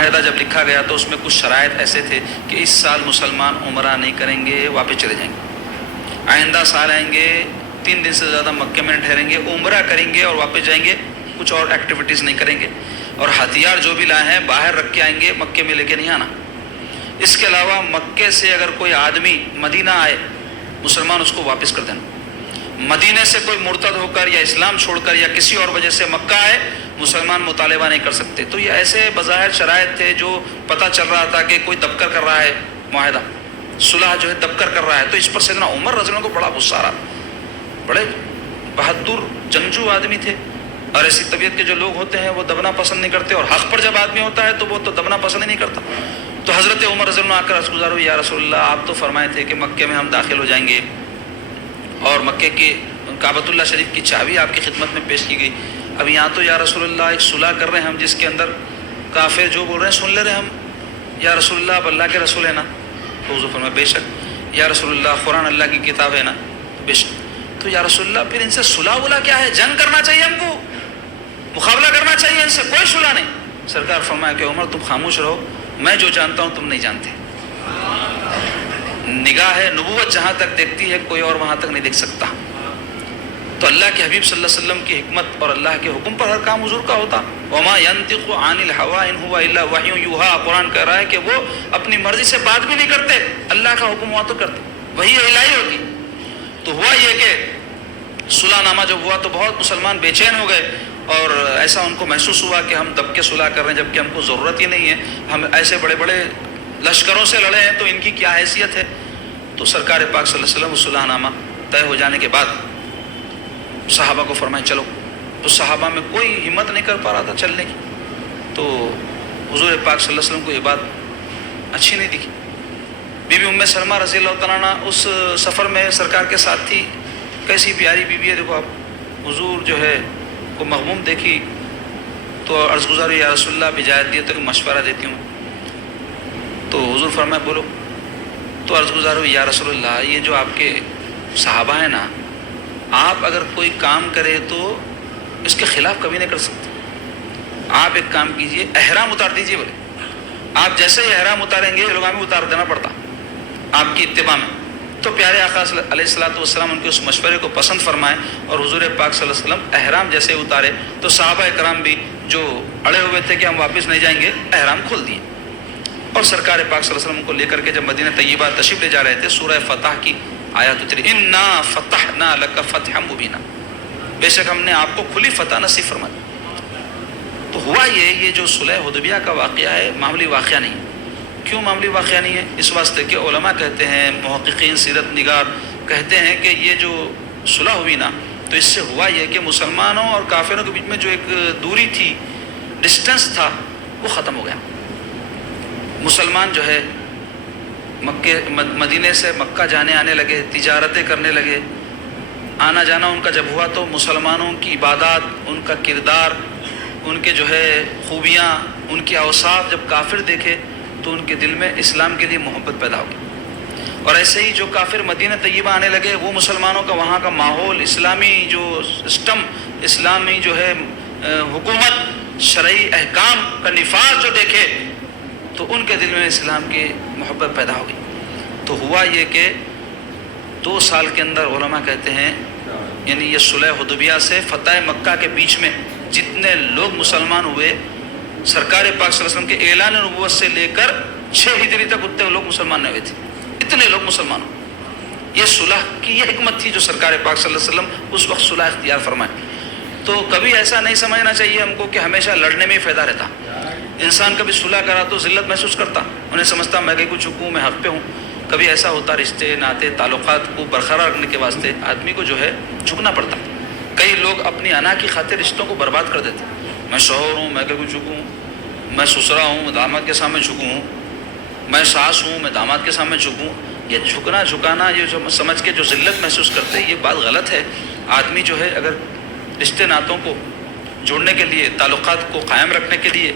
معاہدہ جب لکھا گیا تو اس میں کچھ شرائط ایسے تھے کہ اس سال مسلمان عمرہ نہیں کریں گے، واپس چلے جائیں گے، آئندہ سال آئیں گے 3 دن سے زیادہ مکے میں ٹھہریں گے، عمرہ کریں گے اور واپس جائیں گے، کچھ اور ایکٹیویٹیز نہیں کریں گے، اور ہتھیار جو بھی لائے ہیں باہر رکھ کے آئیں گے، مکے میں لے کے نہیں آنا۔ اس کے علاوہ مکے سے اگر کوئی آدمی مدینہ آئے مسلمان اس کو واپس کر دینا۔ مدینے سے کوئی مرتد ہو کر یا اسلام چھوڑ کر یا کسی اور وجہ سے مکہ آئے مسلمان مطالبہ نہیں کر سکتے۔ تو یہ ایسے بظاہر شرائط تھے جو پتہ چل رہا تھا کہ کوئی دب کر رہا ہے معاہدہ، صلح جو ہے دب کر رہا ہے، تو اس پر سیدنا عمر رضی اللہ عنہ کو بڑا غصہ آ رہا۔ بڑے بہادر جنگجو آدمی تھے، اور ایسی طبیعت کے جو لوگ ہوتے ہیں وہ دبنا پسند نہیں کرتے، اور حق پر جب آدمی ہوتا ہے تو وہ تو دبنا پسند ہی نہیں کرتا۔ تو حضرت عمر رضی اللہ عنہ آ کر عرض گزار ہوئی، یا رسول اللہ آپ تو فرمائے تھے کہ مکے میں ہم داخل ہو جائیں گے، اور مکے کی کعبۃ اللہ شریف کی چابی آپ کی خدمت میں پیش کی گئی، اب یہاں تو یا رسول اللہ ایک صلح کر رہے ہیں ہم جس کے اندر کافر جو بول رہے ہیں سن لے رہے ہیں ہم، یا رسول اللہ آپ اللہ کے رسول ہیں نا؟ تو حضور فرمائے بے شک۔ یا رسول اللہ قرآن اللہ کی کتاب ہے نا؟ بے شک۔ تو یا رسول اللہ پھر ان سے صلح ولا کیا ہے؟ جنگ کرنا چاہیے ہم کو، مقابلہ کرنا چاہیے، ان سے کوئی صلح نہیں۔ سرکار فرمایا کہ عمر تم خاموش رہو، میں جو جانتا ہوں تم نہیں جانتے۔ نگاہ نبوت جہاں تک دیکھتی ہے کوئی اور وہاں تک نہیں دیکھ سکتا۔ تو اللہ کے حبیب صلی اللہ علیہ وسلم کی حکمت اور اللہ کے حکم پر ہر کام حضور کا ہوتا۔ وما ينطق عن الهوى ان هو الا وحی یوحى، قرآن کہہ رہا ہے کہ وہ اپنی مرضی سے بات بھی نہیں کرتے، اللہ کا حکم ہوا تو کرتے، وہی الہی ہوتی۔ تو ہوا یہ کہ صلح نامہ جب ہوا تو بہت مسلمان بے چین ہو گئے، اور ایسا ان کو محسوس ہوا کہ ہم دب کے صلح کر رہے ہیں جبکہ ہم کو ضرورت ہی نہیں ہے، ہم ایسے بڑے بڑے لشکروں سے لڑے ہیں تو ان کی کیا حیثیت ہے۔ تو سرکار پاک صلی اللہ علیہ وسلم صلح نامہ طے ہو جانے کے بعد صحابہ کو فرمائے چلو، تو صحابہ میں کوئی ہمت نہیں کر پا رہا تھا چلنے کی۔ تو حضور پاک صلی اللہ علیہ وسلم کو یہ بات اچھی نہیں دکھی۔ بی بی ام سلمہ رضی اللہ تعالیٰ عنہ اس سفر میں سرکار کے ساتھ تھی، کیسی پیاری بی بی ہے دیکھو آپ، حضور جو ہے کو مغموم دیکھی تو عرض گزار یا رسول اللہ اجازت دیے تو کہ مشورہ دیتی ہوں۔ تو حضور فرمایا بولو۔ تو عرض گزار ہوئی یا رسول اللہ یہ جو آپ کے صحابہ ہیں نا، آپ اگر کوئی کام کرے تو اس کے خلاف کبھی نہیں کر سکتے، آپ ایک کام کیجئے احرام اتار دیجئے، بولے آپ جیسے ہی احرام اتاریں گے لوگوں میں اتار دینا پڑتا آپ کی اتباع میں۔ تو پیارے آقا علیہ الصلوۃ والسلام ان کے اس مشورے کو پسند فرمائے، اور حضور پاک صلی اللہ علیہ وسلم احرام جیسے اتارے تو صحابہ کرام بھی جو اڑے ہوئے تھے کہ ہم واپس نہیں جائیں گے احرام کھول دیے، اور سرکار پاک صلی اللہ علیہ وسلم کو لے کر کے جب مدینہ طیبہ تشریف لے جا رہے تھے سورہ فتح کی آیات اتری، انا فتحنا لک فتحا مبینا، بے شک ہم نے آپ کو کھلی فتح نصیب فرمائی۔ تو ہوا یہ جو صلح حدیبیہ کا واقعہ ہے معمولی واقعہ نہیں ہے۔ کیوں معمولی واقعہ نہیں ہے؟ اس واسطے کہ علماء کہتے ہیں، محققین سیرت نگار کہتے ہیں کہ یہ جو صلح ہوئی نا تو اس سے ہوا یہ کہ مسلمانوں اور کافروں کے بیچ میں جو ایک دوری تھی، ڈسٹنس تھا، وہ ختم ہو گیا۔ مسلمان جو ہے مدینے سے مکہ جانے آنے لگے، تجارتیں کرنے لگے، آنا جانا ان کا جب ہوا تو مسلمانوں کی عبادات، ان کا کردار، ان کے جو ہے خوبیاں، ان کے اوصاف جب کافر دیکھے تو ان کے دل میں اسلام کے لیے محبت پیدا ہوگی۔ اور ایسے ہی جو کافر مدینہ طیبہ آنے لگے وہ مسلمانوں کا وہاں کا ماحول، اسلامی جو سسٹم، اسلامی جو ہے حکومت، شرعی احکام کا نفاذ جو دیکھے تو ان کے دل میں اسلام کی محبت پیدا ہوگی۔ تو ہوا یہ کہ 2 سال کے اندر علماء کہتے ہیں، یعنی یہ صلح حدیبیہ سے فتح مکہ کے بیچ میں جتنے لوگ مسلمان ہوئے، سرکار پاک صلی اللہ علیہ وسلم کے اعلان نبوت سے لے کر 6 ہجری تک اتنے لوگ مسلمان نہیں ہوئے تھے، اتنے لوگ مسلمان ہوئے۔ یہ صلح کی یہ حکمت تھی جو سرکار پاک صلی اللہ علیہ وسلم اس وقت صلح اختیار فرمائے۔ تو کبھی ایسا نہیں سمجھنا چاہیے ہم کو کہ ہمیشہ لڑنے میں ہی فائدہ رہتا۔ انسان کبھی صلح کرا تو ذلت محسوس کرتا، انہیں سمجھتا میں کہیں کچھ ہوں، میں حق پہ ہوں۔ کبھی ایسا ہوتا رشتے ناطے تعلقات کو برقرار رکھنے کے واسطے آدمی کو جو ہے جھکنا پڑتا۔ کئی لوگ اپنی انا کی خاطر رشتوں کو برباد کر دیتے، میں شوہر ہوں میں کہیں کچھ جھکوں، میں سسرا ہوں میں داماد کے سامنے جھکوں، میں ساس ہوں میں داماد کے سامنے جھکوں۔ یہ جھکنا جھکانا یہ جو سمجھ کے جو ذلت محسوس کرتے ہیں یہ بات غلط ہے۔ آدمی جو ہے اگر رشتے ناتوں کو جوڑنے کے لیے، تعلقات کو قائم رکھنے کے لیے،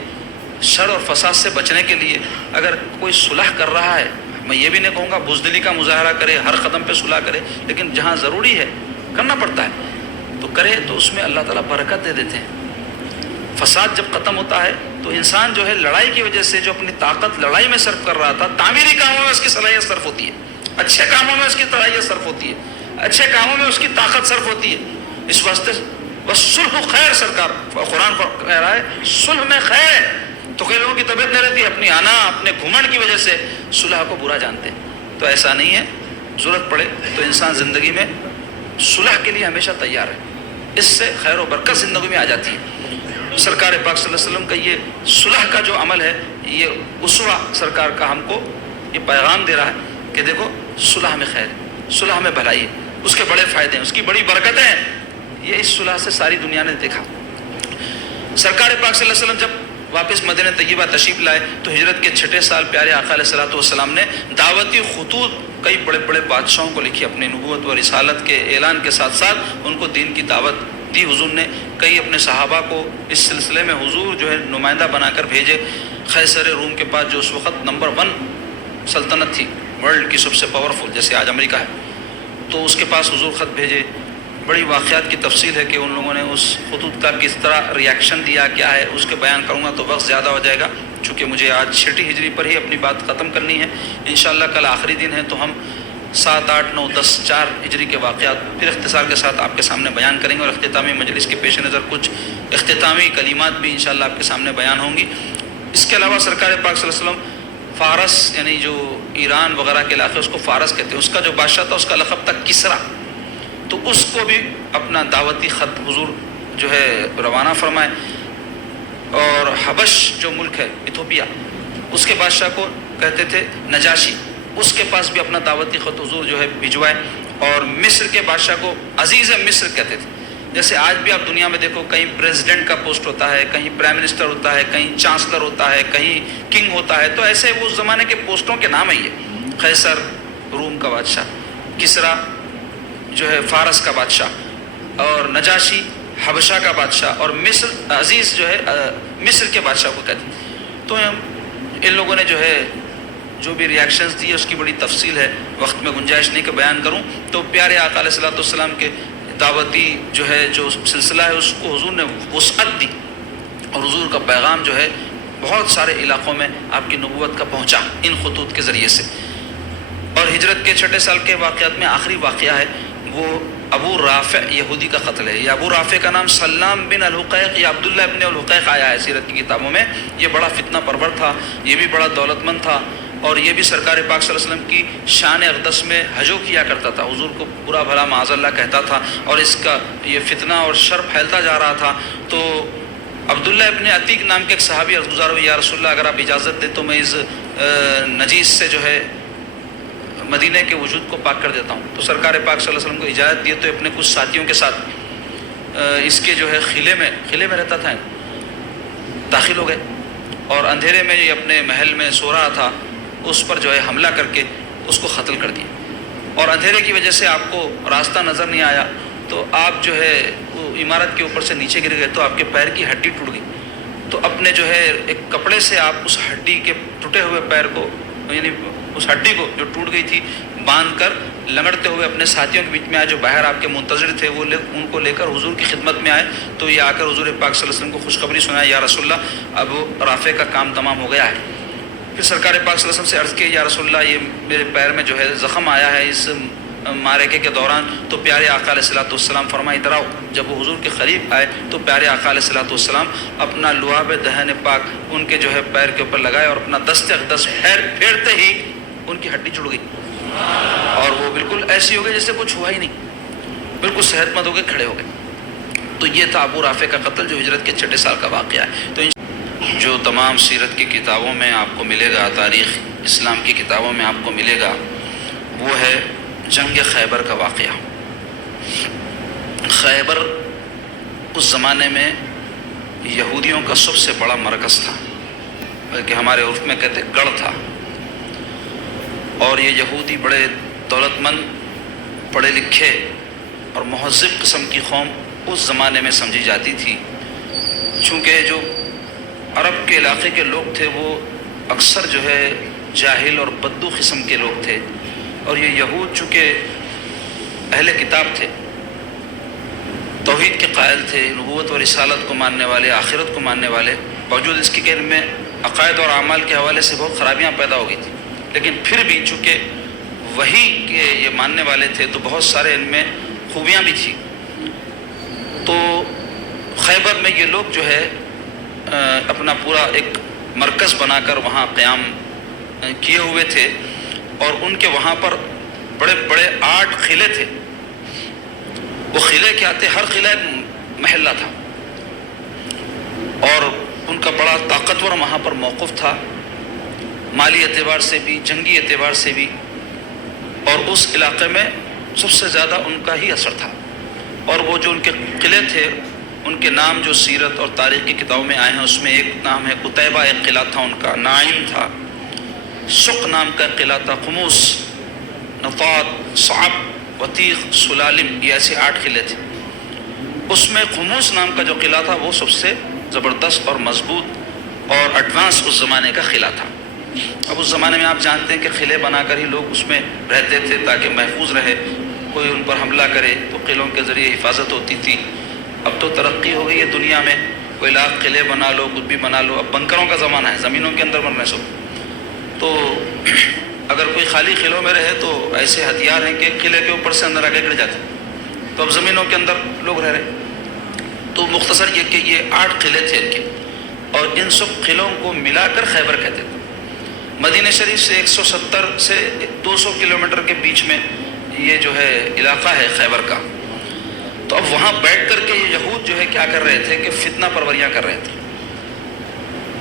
شر اور فساد سے بچنے کے لیے اگر کوئی صلح کر رہا ہے، میں یہ بھی نہیں کہوں گا بزدلی کا مظاہرہ کرے، ہر قدم پہ صلح کرے، لیکن جہاں ضروری ہے کرنا پڑتا ہے تو کرے، تو اس میں اللہ تعالیٰ برکت دے دیتے ہیں۔ فساد جب ختم ہوتا ہے تو انسان جو ہے لڑائی کی وجہ سے جو اپنی طاقت لڑائی میں صرف کر رہا تھا، تعمیری کاموں میں اس کی صلاحیت صرف ہوتی ہے، اچھے کاموں میں اس کی صلاحیت صرف ہوتی ہے، اچھے کاموں میں اس کی طاقت صرف ہوتی ہے. اس واسطے والصلح خیر، سرکار قرآن کہہ رہا ہے صلح میں خیر ہے. تو کئی لوگوں کی طبیعت نہیں رہتی، اپنی آنا اپنے گھمنڈ کی وجہ سے صلح کو برا جانتے ہیں. تو ایسا نہیں ہے، ضرورت پڑے تو انسان زندگی میں صلح کے لیے ہمیشہ تیار ہے، اس سے خیر و برکت زندگی میں آ جاتی ہے. سرکار پاک صلی اللہ علیہ وسلم کا یہ صلح کا جو عمل ہے، یہ اسوہ سرکار کا ہم کو یہ پیغام دے رہا ہے کہ دیکھو صلح میں خیر ہے، صلح میں بھلائی ہے، اس کے بڑے فائدے ہیں، اس کی بڑی برکتیں ہیں. یہ اس صلح سے ساری دنیا نے دیکھا. سرکار پاک صلی اللہ علیہ وسلم جب واپس مدینہ طیبہ تشریف لائے تو ہجرت کے 6 سال پیارے آقا علیہ الصلوۃ والسلام نے دعوتی خطوط کئی بڑے بڑے بادشاہوں کو لکھی. اپنی نبوت و رسالت کے اعلان کے ساتھ ساتھ ان کو دین کی دعوت دی حضور نے. کئی اپنے صحابہ کو اس سلسلے میں حضور جو ہے نمائندہ بنا کر بھیجے. قیصر روم کے پاس جو اس وقت نمبر 1 سلطنت تھی ورلڈ کی سب سے پاورفل، جیسے آج امریکہ ہے، تو اس کے پاس حضور خط بھیجے. بڑی واقعات کی تفصیل ہے کہ ان لوگوں نے اس خطوط کا کس طرح ریاکشن دیا، کیا ہے اس کے بیان کروں گا تو وقت زیادہ ہو جائے گا. چونکہ مجھے آج 6 ہجری پر ہی اپنی بات ختم کرنی ہے. انشاءاللہ کل آخری دن ہے تو ہم 7، 8، 9، 10، 4 ہجری کے واقعات پھر اختصار کے ساتھ آپ کے سامنے بیان کریں گے، اور اختتامی مجلس کے پیش نظر کچھ اختتامی کلمات بھی انشاءاللہ آپ کے سامنے بیان ہوں گی. اس کے علاوہ سرکار پاک صلی اللہ علیہ وسلم فارس، یعنی جو ایران وغیرہ کے علاقے اس کو فارس کہتے ہیں، اس کا جو بادشاہ تھا اس کا لقب تھا کسریٰ. تو اس کو بھی اپنا دعوتی خط حضور جو ہے روانہ فرمائے. اور حبش جو ملک ہے ایتھوپیا، اس کے بادشاہ کو کہتے تھے نجاشی، اس کے پاس بھی اپنا دعوتی خط حضور جو ہے بھجوائے. اور مصر کے بادشاہ کو عزیز مصر کہتے تھے. جیسے آج بھی آپ دنیا میں دیکھو کہیں پریزیڈنٹ کا پوسٹ ہوتا ہے، کہیں پرائم منسٹر ہوتا ہے، کہیں چانسلر ہوتا ہے، کہیں کنگ ہوتا ہے، تو ایسے وہ اس زمانے کے پوسٹوں کے نام ہے یہ. قیصر روم کا بادشاہ، کسریٰ جو ہے فارس کا بادشاہ، اور نجاشی حبشہ کا بادشاہ، اور مصر عزیز جو ہے مصر کے بادشاہ کو کہتے ہیں. تو ان لوگوں نے جو ہے جو بھی ریاکشنز دیے اس کی بڑی تفصیل ہے، وقت میں گنجائش نہیں کہ بیان کروں. تو پیارے آقا علیہ الصلوۃ والسلام کے دعوتی جو ہے جو سلسلہ ہے اس کو حضور نے وسعت دی، اور حضور کا پیغام جو ہے بہت سارے علاقوں میں آپ کی نبوت کا پہنچا ان خطوط کے ذریعے سے. اور ہجرت کے 6 سال کے واقعات میں آخری واقعہ ہے وہ ابو رافع یہودی کا قتل ہے. یہ ابو رافع کا نام سلام بن الحقیق یا عبداللہ ابن الحقیق آیا ہے سیرت کی کتابوں میں. یہ بڑا فتنہ پرور تھا، یہ بھی بڑا دولت مند تھا، اور یہ بھی سرکار پاک صلی اللہ علیہ وسلم کی شان اقدس میں ہجو کیا کرتا تھا، حضور کو برا بھلا معاذ اللہ کہتا تھا، اور اس کا یہ فتنہ اور شر پھیلتا جا رہا تھا. تو عبداللہ ابن عتیق نام کے ایک صحابی عرض گزار ہوئے، یا رسول اللہ اگر آپ اجازت دیں تو میں اس نجیس سے جو ہے مدینہ کے وجود کو پاک کر دیتا ہوں. تو سرکار پاک صلی اللہ علیہ وسلم کو اجازت دیے تو اپنے کچھ ساتھیوں کے ساتھ اس کے جو ہے خلے میں رہتا تھا داخل ہو گئے، اور اندھیرے میں یہ اپنے محل میں سو رہا تھا، اس پر جو ہے حملہ کر کے اس کو قتل کر دیا. اور اندھیرے کی وجہ سے آپ کو راستہ نظر نہیں آیا تو آپ جو ہے وہ عمارت کے اوپر سے نیچے گر گئے تو آپ کے پیر کی ہڈی ٹوٹ گئی. تو اپنے جو ہے ایک کپڑے سے آپ اس ہڈی کے ٹوٹے ہوئے پیر کو، یعنی اس ہڈی کو جو ٹوٹ گئی تھی، باندھ کر لنگڑتے ہوئے اپنے ساتھیوں کے بیچ میں آئے جو باہر آپ کے منتظر تھے، وہ ان کو لے کر حضور کی خدمت میں آئے. تو یہ آ کر حضور پاک صلی اللہ علیہ وسلم کو خوشخبری سنائی، یا رسول اللہ اب رافع کا کام تمام ہو گیا ہے. پھر سرکار پاک صلی اللہ علیہ وسلم سے عرض کی، یا رسول اللہ یہ میرے پیر میں جو ہے زخم آیا ہے اس معرکے کے دوران. تو پیارے آقا علیہ الصلوۃ والسلام فرمائے ادھر آؤ. جب وہ حضور کے قریب آئے تو پیارے آقا علیہ الصلوۃ والسلام اپنا لعاب دہن پاک ان کے جو ہے پیر کے اوپر لگائے، اور اپنا دست اقدس پھیرتے ہی ان کی ہڈی جڑ گئی، اور وہ بالکل ایسی ہو گئی جیسے کچھ ہوا ہی نہیں، بالکل صحت مند ہو گئے، کھڑے ہو گئے. تو یہ تھا ابو رافع کا قتل جو ہجرت کے 6 سال کا واقعہ ہے. تو جو تمام سیرت کی کتابوں میں آپ کو ملے گا، تاریخ اسلام کی کتابوں میں آپ کو ملے گا، وہ ہے جنگ خیبر کا واقعہ. خیبر اس زمانے میں یہودیوں کا سب سے بڑا مرکز تھا، بلکہ ہمارے عرف میں کہتے گڑھ تھا. اور یہ یہودی بڑے دولت مند، پڑھے لکھے اور مہذب قسم کی قوم اس زمانے میں سمجھی جاتی تھی. چونکہ جو عرب کے علاقے کے لوگ تھے وہ اکثر جو ہے جاہل اور بدو قسم کے لوگ تھے، اور یہ یہود چونکہ اہل کتاب تھے، توحید کے قائل تھے، نبوت و رسالت کو ماننے والے، آخرت کو ماننے والے، باوجود اس کی کہ ان میں عقائد اور اعمال کے حوالے سے بہت خرابیاں پیدا ہو گئی تھیں، لیکن پھر بھی چونکہ وہی کے یہ ماننے والے تھے تو بہت سارے ان میں خوبیاں بھی تھیں. تو خیبر میں یہ لوگ جو ہے اپنا پورا ایک مرکز بنا کر وہاں قیام کیے ہوئے تھے، اور ان کے وہاں پر بڑے بڑے 8 قلعے تھے. وہ قلعے کیا تھے؟ ہر قلعہ ایک محلہ تھا، اور ان کا بڑا طاقتور وہاں پر موقف تھا، مالی اعتبار سے بھی، جنگی اعتبار سے بھی، اور اس علاقے میں سب سے زیادہ ان کا ہی اثر تھا. اور وہ جو ان کے قلعے تھے ان کے نام جو سیرت اور تاریخ کی کتابوں میں آئے ہیں، اس میں ایک نام ہے قتیبہ، ایک قلعہ تھا ان کا، نائم تھا، سق نام کا قلعہ تھا، خموس، نطاد، صعب، وطیق، سلالم، یہ ایسے 8 قلعے تھے. اس میں خموس نام کا جو قلعہ تھا وہ سب سے زبردست اور مضبوط اور ایڈوانس اس زمانے کا قلعہ تھا. اب اس زمانے میں آپ جانتے ہیں کہ قلعے بنا کر ہی لوگ اس میں رہتے تھے تاکہ محفوظ رہے، کوئی ان پر حملہ کرے تو قلعوں کے ذریعے حفاظت ہوتی تھی. اب تو ترقی ہو گئی ہے دنیا میں، کوئی لاکھ قلعے بنا لو، کچھ بھی بنا لو، اب بنکروں کا زمانہ ہے، زمینوں کے اندر مرنے سو. تو اگر کوئی خالی قلعوں میں رہے تو ایسے ہتھیار ہیں کہ قلعے کے اوپر سے اندر آ کے گر جاتے، تو اب زمینوں کے اندر لوگ رہ رہے. تو مختصر یہ کہ یہ 8 قلعے تھے ان کے، اور ان سب قلعوں کو ملا کر خیبر کہتے تھے. مدینہ شریف سے 170 سے 200 کلومیٹر کے بیچ میں یہ جو ہے علاقہ ہے خیبر کا. تو اب وہاں بیٹھ کر کے یہ یہود جو ہے کیا کر رہے تھے کہ فتنہ پروریاں کر رہے تھے.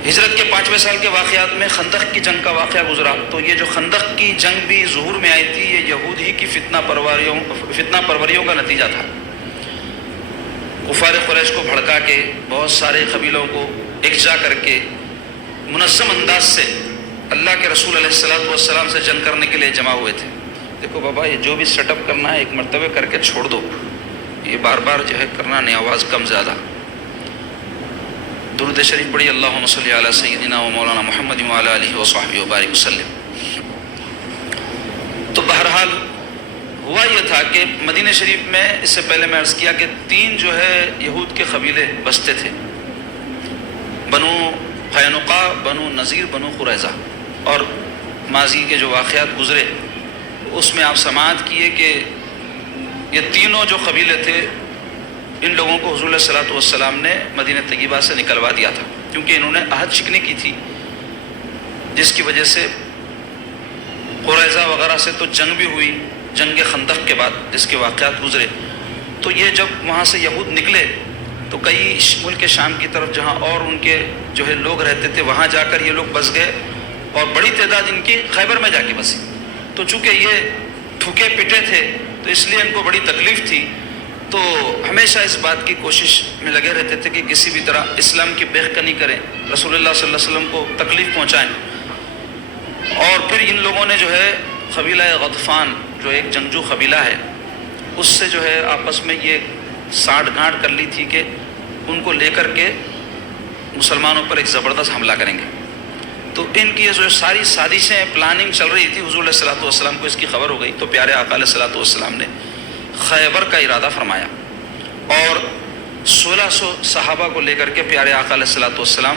ہجرت کے 5ویں سال کے واقعات میں خندق کی جنگ کا واقعہ گزرا، تو یہ جو خندق کی جنگ بھی ظہور میں آئی تھی، یہ یہود ہی کی فتنہ پروریوں کا نتیجہ تھا. کفار قریش کو بھڑکا کے بہت سارے قبیلوں کو یکجا کر کے منظم انداز سے اللہ کے رسول علیہ السلام سے جنگ کرنے کے لیے جمع ہوئے تھے. دیکھو بابا، یہ جو بھی سیٹ اپ کرنا ہے ایک مرتبہ کر کے چھوڑ دو، یہ بار بار جو ہے کرنا نہیں، آواز کم زیادہ. درود شریف پڑھی، اللہم صلی علی سیدنا و مولانا محمد وعلی آلہ وصحبہ وبارک وسلم. تو بہرحال ہوا یہ تھا کہ مدینہ شریف میں اس سے پہلے میں عرض کیا کہ 3 جو ہے یہود کے قبیلے بستے تھے، بنو قینقاع، بنو نذیر، بنو قریظہ. اور ماضی کے جو واقعات گزرے اس میں آپ سماعت کیے کہ یہ تینوں جو قبیلے تھے ان لوگوں کو حضور علیہ السلام نے مدینہ طیبہ سے نکلوا دیا تھا، کیونکہ انہوں نے عہد شکنی کی تھی، جس کی وجہ سے قریظہ وغیرہ سے تو جنگ بھی ہوئی جنگ خندق کے بعد، جس کے واقعات گزرے. تو یہ جب وہاں سے یہود نکلے تو کئی ملک شام کی طرف جہاں اور ان کے جو ہے لوگ رہتے تھے وہاں جا کر یہ لوگ بس گئے، اور بڑی تعداد ان کی خیبر میں جا کے بسی. تو چونکہ یہ ٹھکے پٹے تھے تو اس لیے ان کو بڑی تکلیف تھی، تو ہمیشہ اس بات کی کوشش میں لگے رہتے تھے کہ کسی بھی طرح اسلام کی بہکنی کریں، رسول اللہ صلی اللہ علیہ وسلم کو تکلیف پہنچائیں. اور پھر ان لوگوں نے جو ہے قبیلہ غطفان جو ایک جنگجو قبیلہ ہے اس سے جو ہے آپس میں یہ سانٹھ گانٹھ کر لی تھی کہ ان کو لے کر کے مسلمانوں پر ایک زبردست حملہ کریں گے. تو ان کی جو ساری سازشیں پلاننگ چل رہی تھی، حضور علیہ السلام کو اس کی خبر ہو گئی تو پیارے آقا علیہ السلام نے خیبر کا ارادہ فرمایا، اور 1600 صحابہ کو لے کر کے پیارے آقا علیہ السلام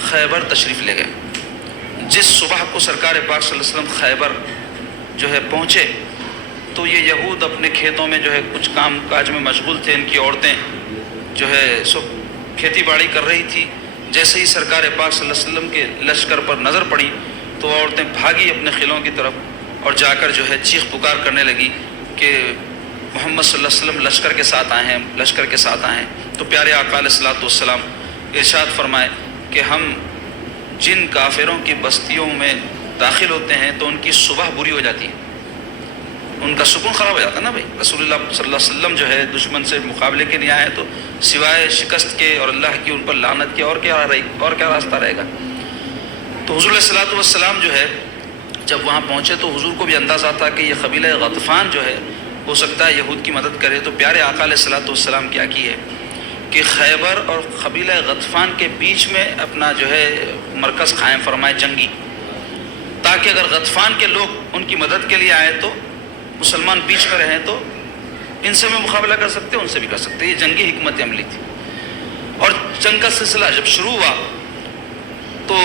خیبر تشریف لے گئے. جس صبح کو سرکار پاک صلی اللہ علیہ وسلم خیبر جو ہے پہنچے تو یہ یہود اپنے کھیتوں میں جو ہے کچھ کام کاج میں مشغول تھے، ان کی عورتیں جو ہے سب کھیتی باڑی کر رہی تھی. جیسے ہی سرکار پاک صلی اللہ علیہ وسلم کے لشکر پر نظر پڑی تو عورتیں بھاگی اپنے قلعوں کی طرف اور جا کر جو ہے چیخ پکار کرنے لگی کہ محمد صلی اللہ علیہ وسلم لشکر کے ساتھ آئے ہیں، لشکر کے ساتھ آئے ہیں. تو پیارے آقا علیہ السلام ارشاد فرمائے کہ ہم جن کافروں کی بستیوں میں داخل ہوتے ہیں تو ان کی صبح بری ہو جاتی ہے، ان کا سکون خراب ہو جاتا ہے نا بھائی. رسول اللہ صلی اللہ علیہ وسلم جو ہے دشمن سے مقابلے کے لیے آئے تو سوائے شکست کے اور اللہ کی ان پر لعنت کے اور کیا راستہ رہے گا. تو حضور علیہ السلام جو ہے جب وہاں پہنچے تو حضور کو بھی اندازہ تھا کہ یہ قبیلہ غطفان جو ہے ہو سکتا ہے یہود کی مدد کرے. تو پیارے آقا علیہ السلام کیا کیے کہ خیبر اور قبیلہ غطفان کے بیچ میں اپنا جو ہے مرکز قائم فرمائے جنگی، تاکہ اگر غطفان کے لوگ ان کی مدد کے لیے آئے تو مسلمان بیچ میں رہیں تو ان سے بھی مقابلہ کر سکتے، ان سے بھی کر سکتے. یہ جنگی حکمت عملی تھی. اور جنگ کا سلسلہ جب شروع ہوا تو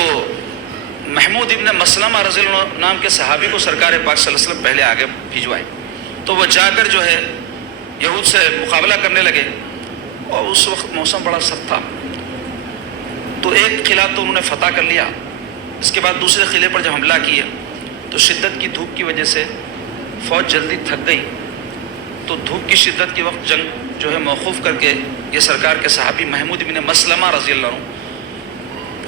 محمود ابن مسلمہ رضی اللہ عنہ نام کے صحابی کو سرکار پاک صلی اللہ علیہ وسلم پہلے آگے بھجوائے، تو وہ جا کر جو ہے یہود سے مقابلہ کرنے لگے، اور اس وقت موسم بڑا سخت تھا، تو ایک قلعہ تو انہوں نے فتح کر لیا، اس کے بعد دوسرے قلعے پر جب حملہ کیا تو شدت کی دھوپ کی وجہ سے فوج جلدی تھک گئی، تو دھوپ کی شدت کے وقت جنگ جو ہے موقوف کر کے یہ سرکار کے صحابی محمود بن مسلمہ رضی اللہ عنہ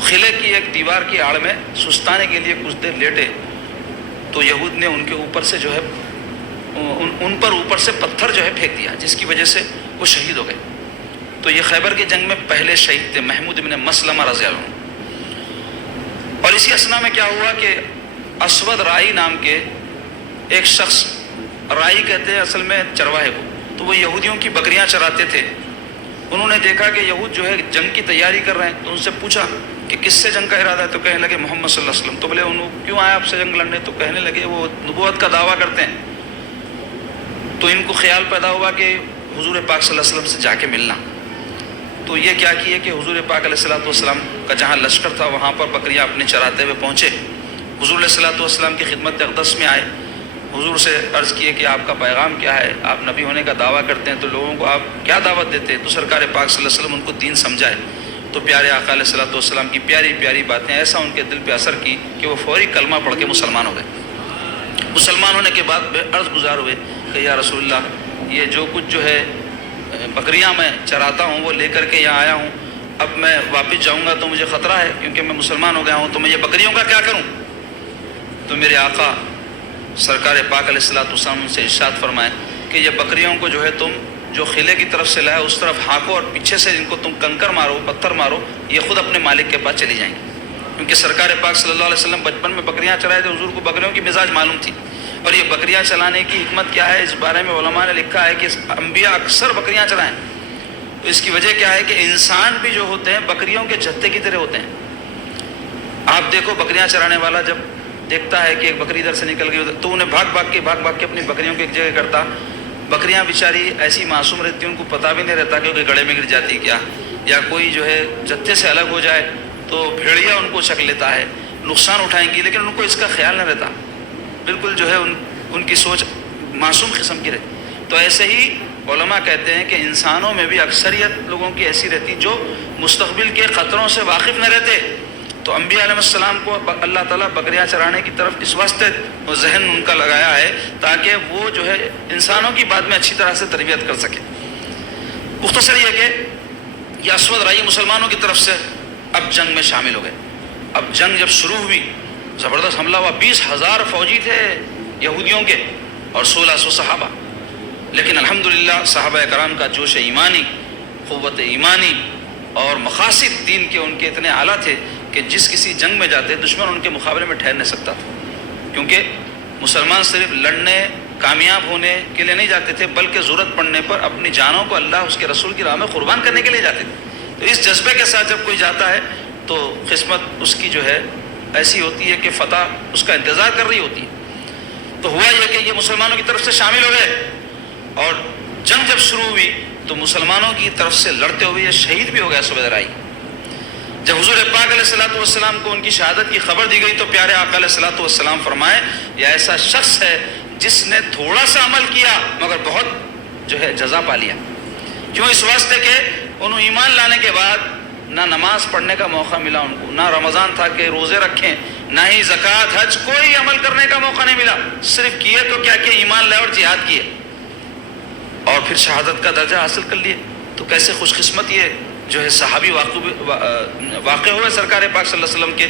قلعے کی ایک دیوار کی آڑ میں سستانے کے لیے کچھ دیر لیٹے، تو یہود نے ان کے اوپر سے جو ہے ان پر اوپر سے پتھر جو ہے پھینک دیا، جس کی وجہ سے وہ شہید ہو گئے۔ تو یہ خیبر کی جنگ میں پہلے شہید تھے محمود بن مسلمہ رضی اللہ عنہ۔ اور اسی اثنا میں کیا ہوا کہ اسود رائی نام کے ایک شخص، رائی کہتے ہیں اصل میں چرواہے کو، تو وہ یہودیوں کی بکریاں چراتے تھے، انہوں نے دیکھا کہ یہود جو ہے جنگ کی تیاری کر رہے ہیں، تو ان سے پوچھا کہ کس سے جنگ کا ارادہ ہے، تو کہنے لگے محمد صلی اللہ علیہ وسلم۔ تو بولے کیوں آئے آپ سے جنگ لڑنے؟ تو کہنے لگے وہ نبوت کا دعویٰ کرتے ہیں۔ تو ان کو خیال پیدا ہوا کہ حضور پاک صلی اللہ علیہ وسلم سے جا کے ملنا، تو یہ کیا کیے کہ حضور پاک علیہ السلام کا جہاں لشکر تھا وہاں پر بکریاں اپنے چراتے ہوئے پہنچے، حضور علیہ السلام کی خدمت اقدس میں آئے، حضور سے عرض کیے کہ آپ کا پیغام کیا ہے، آپ نبی ہونے کا دعویٰ کرتے ہیں تو لوگوں کو آپ کیا دعوت دیتے ہیں؟ تو سرکار پاک صلی اللہ علیہ وسلم ان کو دین سمجھائے، تو پیارے آقا علیہ السلام کی پیاری پیاری باتیں ایسا ان کے دل پہ اثر کی کہ وہ فوری کلمہ پڑھ کے مسلمان ہو گئے۔ مسلمان ہونے کے بعد عرض گزار ہوئے کہ یا رسول اللہ، یہ جو کچھ جو ہے بکریاں میں چراتا ہوں وہ لے کر کے یہاں آیا ہوں، اب میں واپس جاؤں گا تو مجھے خطرہ ہے کیونکہ میں مسلمان ہو گیا ہوں، تو میں یہ بکریوں کا کیا کروں؟ تو میرے آقا سرکار پاک علیہ السلام سے ارشاد فرمائے کہ یہ بکریوں کو جو ہے تم جو قلعے کی طرف سے لائے اس طرف ہانکو، اور پیچھے سے ان کو تم کنکر مارو، پتھر مارو، یہ خود اپنے مالک کے پاس چلی جائیں گی۔ کیونکہ سرکار پاک صلی اللہ علیہ وسلم بچپن میں بکریاں چرائے تھے، حضور کو بکریوں کی مزاج معلوم تھی، اور یہ بکریاں چلانے کی حکمت کیا ہے اس بارے میں علماء نے لکھا ہے کہ انبیاء اکثر بکریاں چرائیں، تو اس کی وجہ کیا ہے کہ انسان بھی جو ہوتے ہیں بکریوں کے جتھے کی طرح ہوتے ہیں۔ آپ دیکھو بکریاں چرانے والا جب دیکھتا ہے کہ ایک بکری ادھر سے نکل گئی تو انہیں بھاگ بھاگ کے اپنی بکریوں کو ایک جگہ کرتا۔ بکریاں بیچاری ایسی معصوم رہتی ہیں، ان کو پتہ بھی نہیں رہتا کہ وہ گڑے میں گر جاتی کیا، یا کوئی جو ہے جتھے سے الگ ہو جائے تو بھیڑیا ان کو چک لیتا ہے، نقصان اٹھائیں گی، لیکن ان کو اس کا خیال نہیں رہتا، بالکل جو ہے ان کی سوچ معصوم قسم کی رہتی۔ تو ایسے ہی علماء کہتے ہیں کہ انسانوں میں بھی اکثریت لوگوں کی ایسی رہتی جو مستقبل کے خطروں سے واقف نہ رہتے، تو انبیاء علیہ السلام کو اللہ تعالیٰ بکریاں چرانے کی طرف اس واسطے وہ ذہن ان کا لگایا ہے تاکہ وہ جو ہے انسانوں کی بات میں اچھی طرح سے تربیت کر سکے۔ مختصر یہ کہ یہ اسود رائی مسلمانوں کی طرف سے اب جنگ میں شامل ہو گئے۔ اب جنگ جب شروع ہوئی زبردست حملہ ہوا، 20,000 فوجی تھے یہودیوں کے اور 1600 صحابہ، لیکن الحمدللہ صحابہ کرام کا جوش ایمانی، قوت ایمانی اور مقاصد دین کے ان کے اتنے اعلیٰ تھے کہ جس کسی جنگ میں جاتے دشمن ان کے مقابلے میں ٹھہر نہیں سکتا تھا، کیونکہ مسلمان صرف لڑنے کامیاب ہونے کے لیے نہیں جاتے تھے بلکہ ضرورت پڑنے پر اپنی جانوں کو اللہ اس کے رسول کی راہ میں قربان کرنے کے لیے جاتے تھے۔ تو اس جذبے کے ساتھ جب کوئی جاتا ہے تو قسمت اس کی جو ہے ایسی ہوتی ہے کہ فتح اس کا انتظار کر رہی ہوتی ہے۔ تو ہوا یہ کہ یہ مسلمانوں کی طرف سے شامل ہو گئے، اور جنگ جب شروع ہوئی تو مسلمانوں کی طرف سے لڑتے ہوئے یہ شہید بھی ہو گیا اسود رائی۔ جب حضور پاک علیہ السلام کو ان کی شہادت کی خبر دی گئی تو پیارے آقا علیہ السلام فرمائے یہ ایسا شخص ہے جس نے تھوڑا سا عمل کیا مگر بہت جو ہے جزا پا لیا۔ کیوں؟ اس واسطے کہ انہوں ایمان لانے کے بعد نہ نماز پڑھنے کا موقع ملا ان کو، نہ رمضان تھا کہ روزے رکھیں، نہ ہی زکوٰۃ حج کوئی عمل کرنے کا موقع نہیں ملا، صرف کیے تو کیا کہ ایمان لائے اور جہاد کیے اور پھر شہادت کا درجہ حاصل کر لیے۔ تو کیسے خوش قسمت یہ جو ہے صحابی واقع ہوئے سرکار پاک صلی اللہ علیہ وسلم کے۔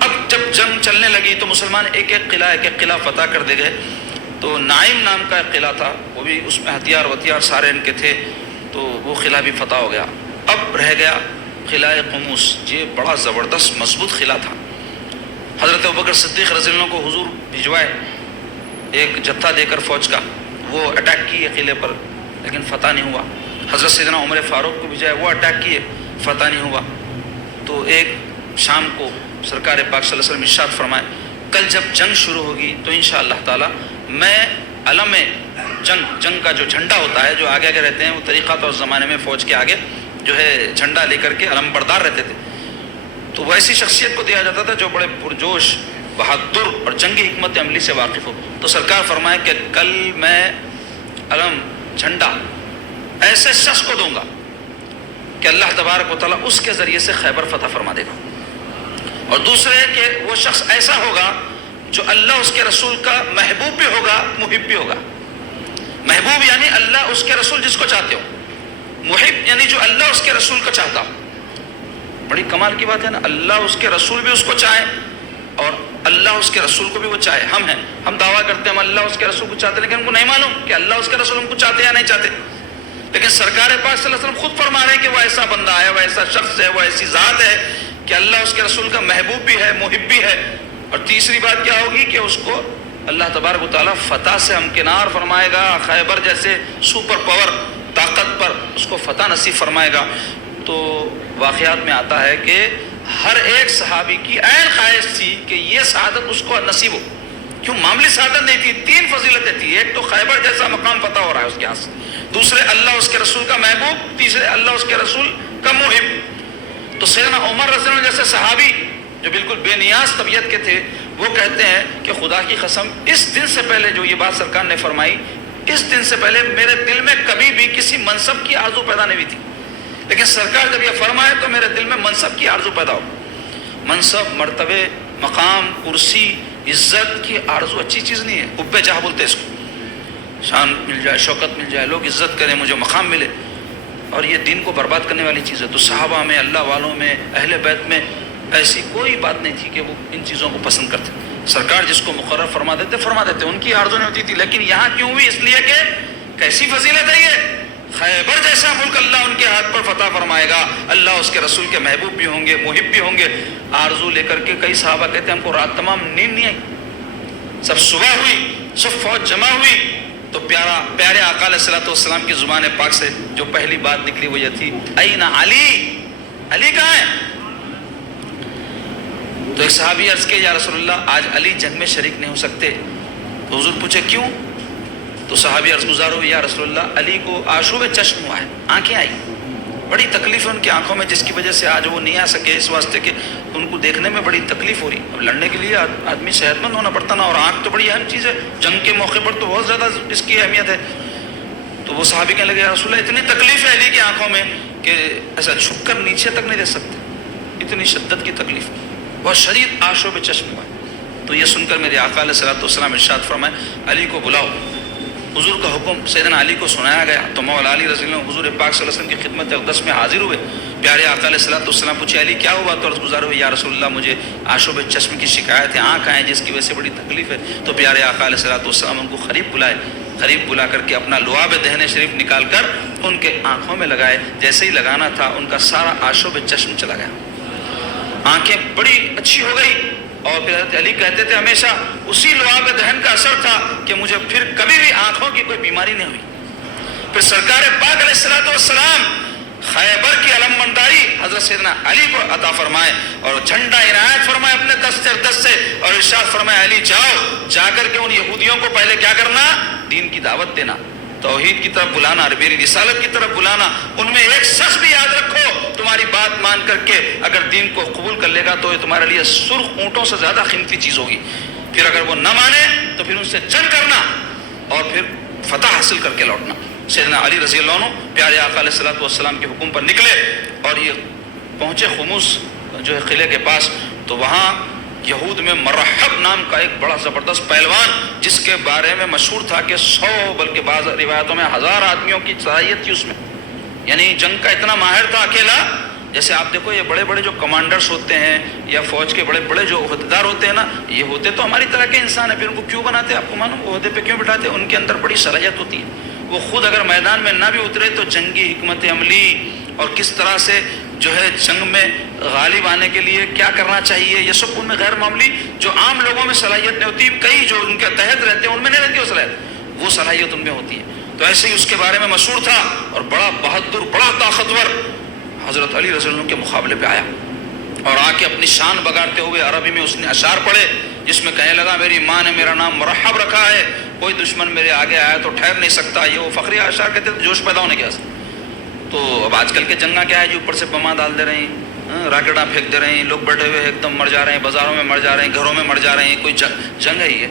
اب جب جنگ چلنے لگی تو مسلمان ایک ایک قلعہ فتح کر دے گئے۔ تو نائم نام کا ایک قلعہ تھا، وہ بھی اس میں ہتھیار سارے ان کے تھے، تو وہ قلعہ بھی فتح ہو گیا۔ اب رہ گیا قلعہ قموس، یہ بڑا زبردست مضبوط قلعہ تھا۔ حضرت ابوبکر صدیق رضی اللہ عنہ کو حضور بھجوائے ایک جتھا دے کر فوج کا، وہ اٹیک کیے قلعے پر لیکن فتح نہیں ہوا۔ حضرت سیدنا عمر فاروق کو بھیجائے، وہ اٹیک کیے، فتح نہیں ہوا۔ تو ایک شام کو سرکار پاک صلی اللہ علیہ وسلم ارشاد فرمائے کل جب جنگ شروع ہوگی تو انشاءاللہ تعالی میں علم جنگ کا جو جھنڈا ہوتا ہے جو آگے رہتے ہیں، وہ طریقہ تو اس زمانے میں فوج کے آگے جو ہے جھنڈا لے کر کے علم بردار رہتے تھے، تو ویسی شخصیت کو دیا جاتا تھا جو بڑے پرجوش، بہادر اور جنگی حکمت عملی سے واقف ہو. تو سرکار فرمائے کہ کل میں علم، جھنڈا ایسے شخص کو دوں گا کہ اللہ تبارک و تعالیٰ اس کے ذریعے سے خیبر فتح فرما دے گا. اور دوسرے کہ وہ شخص ایسا ہوگا جو اللہ اس کے رسول کا محبوب بھی ہوگا، محب بھی ہوگا. محبوب یعنی اللہ اس کے رسول جس کو چاہتے ہو، محب یعنی جو اللہ اس کے رسول کو چاہتا ہو. بڑی کمال کی بات ہے نا، اللہ اس کے رسول بھی اس کو چاہے اور اللہ اس کے رسول کو بھی وہ چاہے. ہم دعویٰ کرتے ہیں ہم اللہ اس کے رسول کو چاہتے ہیں، لیکن ہم کو نہیں معلوم کہ اللہ اس کے رسول ہم کو چاہتے یا نہیں چاہتے. لیکن سرکار پاک صلی اللہ علیہ وسلم خود فرما رہے ہیں کہ وہ ایسا بندہ ہے، وہ ایسا شخص ہے، وہ ایسی ذات ہے کہ اللہ اس کے رسول کا محبوب بھی ہے، محب بھی ہے. اور تیسری بات کیا ہوگی کہ اس کو اللہ تبارک و تعالیٰ فتح سے ہمکنار فرمائے گا. خیبر جیسے سپر پاور طاقت پر اس کو فتح نصیب فرمائے گا. تو واقعات میں آتا ہے کہ ہر ایک صحابی کی عین خواہش تھی کہ یہ سعادت اس کو نصیب ہو. کیوں؟ معمولی سعادت نہیں تھی، تین فضیلتیں تھی. ایک تو خیبر جیسا مقام فتح ہو رہا ہے اس کے ہاتھ سے، دوسرے اللہ اس کے رسول کا محبوب، تیسرے اللہ اس کے رسول کا محب. تو سیدنا عمر رضی اللہ عنہ جیسے صحابی جو بالکل بے نیاز طبیعت کے تھے، وہ کہتے ہیں کہ خدا کی قسم اس دن سے پہلے جو یہ بات سرکار نے فرمائی، اس دن سے پہلے میرے دل میں کبھی بھی کسی منصب کی آرزو پیدا نہیں ہوئی تھی، لیکن سرکار جب یہ فرمائے تو میرے دل میں منصب کی آرزو پیدا ہو. منصب، مرتبے، مقام، کرسی، عزت کی آرزو اچھی چیز نہیں ہے. حب جاہ بولتے اس کو، شان مل جائے، شوکت مل جائے، لوگ عزت کریں، مجھے مقام ملے، اور یہ دین کو برباد کرنے والی چیز ہے. تو صحابہ میں، اللہ والوں میں، اہل بیت میں ایسی کوئی بات نہیں تھی کہ وہ ان چیزوں کو پسند کرتے. سرکار جس کو مقرر فرما دیتے، ان کی آرزو نہیں ہوتی تھی. لیکن یہاں کیوں ہوئی؟ اس لیے کہ کیسی فضیلت ہے یہ، خیبر جیسا ملک اللہ ان کے ہاتھ پر فتح فرمائے گا. اللہ اس کے رسول کے محبوب بھی ہوں گے، محب بھی ہوں گے. آرزو لے کر کے کئی صحابہ کہتے ہیں ہم کو رات تمام نیند نہیں آئی. سب صبح ہوئی، سب فوج جمع ہوئی تو پیارے آقا علیہ الصلوۃ والسلام کی زبان پاک سے جو پہلی بات نکلی وہ یہ تھی، این علی، علی کہاں ہے؟ تو ایک صحابی عرض کہ یا رسول اللہ آج علی جنگ میں شریک نہیں ہو سکتے. تو حضور پوچھے کیوں؟ تو صحابی عرض گزار ہوئے یا رسول اللہ علی کو آشوب چشم ہوا ہے، آنکھیں آئی، بڑی تکلیف ہے ان کی آنکھوں میں، جس کی وجہ سے آج وہ نہیں آ سکے، اس واسطے کہ ان کو دیکھنے میں بڑی تکلیف ہو رہی. اب لڑنے کے لیے آدمی صحت مند ہونا پڑتا نا، اور آنکھ تو بڑی اہم چیز ہے، جنگ کے موقع پر تو بہت زیادہ اس کی اہمیت ہے. تو وہ صحابی کہنے لگے یا رسول اللہ اتنی تکلیف ہے علی کی آنکھوں میں کہ ایسا جھک کر نیچے تک نہیں دیکھ سکتے، اتنی شدت کی تکلیف، بہت شدید آشوب چشم ہوا. تو یہ سن کر میرے آقا علیہ الصلوۃ والسلام ارشاد فرمائے علی کو بلاؤ. حضور کا حکم سیدنا علی کو سنایا گیا تو مولا علی رضی اللہ عنہ حضور پاک صلی اللہ علیہ وسلم کی خدمت اقدس میں حاضر ہوئے. پیارے آقا علیہ الصلوۃ والسلام پوچھے علی کیا ہوا؟ تو عرض گزار ہوئے یا رسول اللہ مجھے آشوب چشم کی شکایت ہے، آنکھ آئیں جس کی وجہ سے بڑی تکلیف ہے. تو پیارے آقا علیہ الصلوۃ والسلام ان کو قریب بلائے، قریب بلا کر کے اپنا لعاب دہن شریف نکال کر ان کے آنکھوں میں لگائے. جیسے ہی لگانا تھا ان کا سارا آشوب چشم چلا گیا، آنکھیں بڑی اچھی ہو گئی. اور پھر حضرت علی کہتے تھے ہمیشہ اسی لعاب دہن کا اثر تھا کہ مجھے پھر کبھی بھی آنکھوں کی کوئی بیماری نہیں ہوئی. پھر سرکار پاک علیہ الصلوۃ والسلام خیبر کی علم برداری حضرت سیدنا علی کو عطا فرمائے اور جھنڈا عنایت فرمائے اپنے دست سے، اور ارشاد فرمائے علی جاؤ، جا کر کے ان یہودیوں کو پہلے کیا کرنا؟ دین کی دعوت دینا، توحید کی طرف بلانا، میری رسالت کی طرف بلانا. ان میں ایک شخص بھی یاد رکھو تمہاری بات مان کر کے اگر دین کو قبول کر لے گا تو یہ تمہارے لیے سرخ اونٹوں سے زیادہ قیمتی چیز ہوگی. پھر اگر وہ نہ مانے تو پھر ان سے جنگ کرنا اور پھر فتح حاصل کر کے لوٹنا. سیدنا علی رضی اللہ عنہ پیارے آقا علیہ الصلوۃ والسلام کے حکم پر نکلے اور یہ پہنچے خموس جو ہے قلعے کے پاس. تو وہاں یہود میں مرحب نام کا ایک بڑا زبردست پہلوان جس کے بارے میں مشہور تھا کہ 100 بلکہ بعض روایتوں میں 1000 آدمیوں کی صلاحیت تھی اس میں، یعنی جنگ کا اتنا ماہر تھا اکیلا. جیسے آپ دیکھو یہ بڑے بڑے جو کمانڈرز ہوتے ہیں یا فوج کے بڑے بڑے جو عہدیدار ہوتے ہیں نا، یہ ہوتے تو ہماری طرح کے انسان ہیں، پھر ان کو کیوں بناتے ہیں آپ کو معلوم؟ عہدے پہ کیوں بٹھاتے ہیں؟ ان کے اندر بڑی صلاحیت ہوتی ہے. وہ خود اگر میدان میں نہ بھی اترے تو جنگی حکمت عملی اور کس طرح سے جو ہے جنگ میں غالب آنے کے لیے کیا کرنا چاہیے، یہ سب ان میں غیر معمولی جو عام لوگوں میں صلاحیت نہیں ہوتی، کئی جو ان کے تحت رہتے ہیں ان میں نہیں رہتی وہ صلاحیت، وہ صلاحیت ان میں ہوتی ہے. تو ایسے ہی اس کے بارے میں مشہور تھا اور بڑا بہادر، بڑا طاقتور حضرت علی رضی اللہ عنہ کے مقابلے پہ آیا اور آ کے اپنی شان بگاڑتے ہوئے عربی میں اس نے اشعار پڑھے جس میں کہنے لگا میری ماں نے میرا نام مرحب رکھا ہے، کوئی دشمن میرے آگے آیا تو ٹھہر نہیں سکتا. یہ وہ فخری اشعار کہتے تھے جوش پیدا ہونے کے واسطے. تو اب آج کل کے جنگا کیا ہے جو اوپر سے بما ڈال دے رہے ہیں، راکٹاں پھینک دے رہے ہیں، لوگ بیٹھے ہوئے ایک دم مر جا رہے ہیں، بازاروں میں مر جا رہے ہیں، گھروں میں مر جا رہے ہیں. کوئی جنگ ہے یہ؟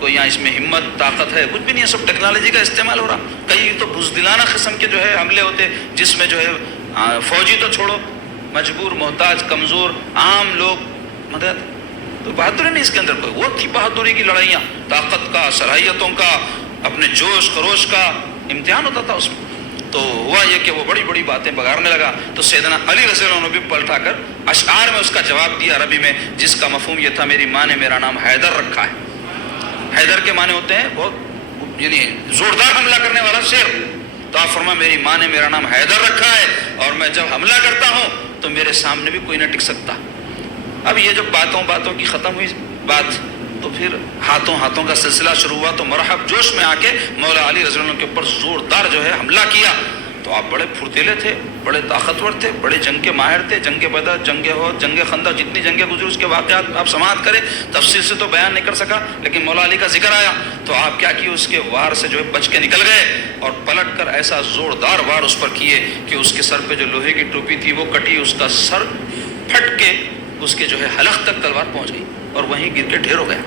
کوئی یہاں اس میں ہمت طاقت ہے؟ کچھ بھی نہیں ہے. سب ٹیکنالوجی کا استعمال ہو رہا. کئی تو بزدلانہ قسم کے جو ہے حملے ہوتے، جس میں جو ہے فوجی تو چھوڑو، مجبور، محتاج، کمزور عام لوگ مدد. تو بہادری نہیں اس کے اندر کوئی. وہ تھی بہادری کی لڑائیاں، طاقت کا، صلاحیتوں کا، اپنے جوش خروش کا امتحان ہوتا تھا اس میں. تو ہوا یہ کہ وہ بڑی بڑی باتیں بگاڑنے لگا. تو سیدنا علی رضی اللہ عنہ نے بھی پلٹا کر اشعار میں اس کا جواب دیا عربی میں، جس کا مفہوم یہ تھا: میری ماں نے میرا نام حیدر رکھا ہے. حیدر کے معنی ہوتے ہیں بہت یعنی زوردار حملہ کرنے والا شیر. تو آپ فرما میری ماں نے میرا نام حیدر رکھا ہے، اور میں جب حملہ کرتا ہوں تو میرے سامنے بھی کوئی نہ ٹک سکتا. اب یہ جب باتوں کی ختم ہوئی بات، تو پھر ہاتھوں کا سلسلہ شروع ہوا. تو مرحب جوش میں آ کے مولا علی رضی اللہ عنہ کے اوپر زوردار جو ہے حملہ کیا. تو آپ بڑے پھرتیلے تھے، بڑے طاقتور تھے، بڑے جنگ کے ماہر تھے. جنگ بدر، جنگ احد، جنگ خندق، جتنی جنگیں گزری اس کے واقعات آپ سماعت کریں. تفصیل سے تو بیان نہیں کر سکا، لیکن مولا علی کا ذکر آیا تو آپ کیا کیے، اس کے وار سے جو ہے بچ کے نکل گئے، اور پلٹ کر ایسا زوردار وار اس پر کیے کہ اس کے سر پہ جو لوہے کی ٹوپی تھی وہ کٹی، اس کا سر پھٹ کے اس کے جو ہے حلق تک تلوار پہنچ گئی اور وہیں گر کے ڈھیر ہو گیا.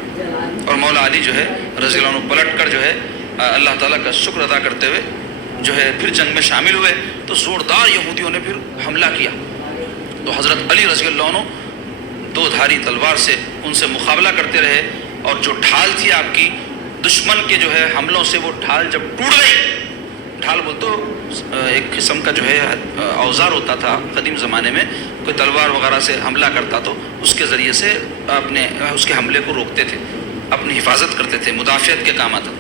اور مولا علی جو ہے رضی اللہ عنہ پلٹ کر جو ہے اللہ تعالیٰ کا شکر ادا کرتے ہوئے جو ہے پھر جنگ میں شامل ہوئے. تو زوردار یہودیوں نے پھر حملہ کیا. تو حضرت علی رضی اللہ عنہ دو دھاری تلوار سے ان سے مقابلہ کرتے رہے. اور جو ڈھال تھی آپ کی دشمن کے جو ہے حملوں سے، وہ ڈھال جب ٹوٹ گئی، ڈھال بول تو ایک قسم کا جو ہے اوزار ہوتا تھا قدیم زمانے میں، کوئی تلوار وغیرہ سے حملہ کرتا تو اس کے ذریعے سے اپنے اس کے حملے کو روکتے تھے، اپنی حفاظت کرتے تھے، مدافعت کے کام آتا.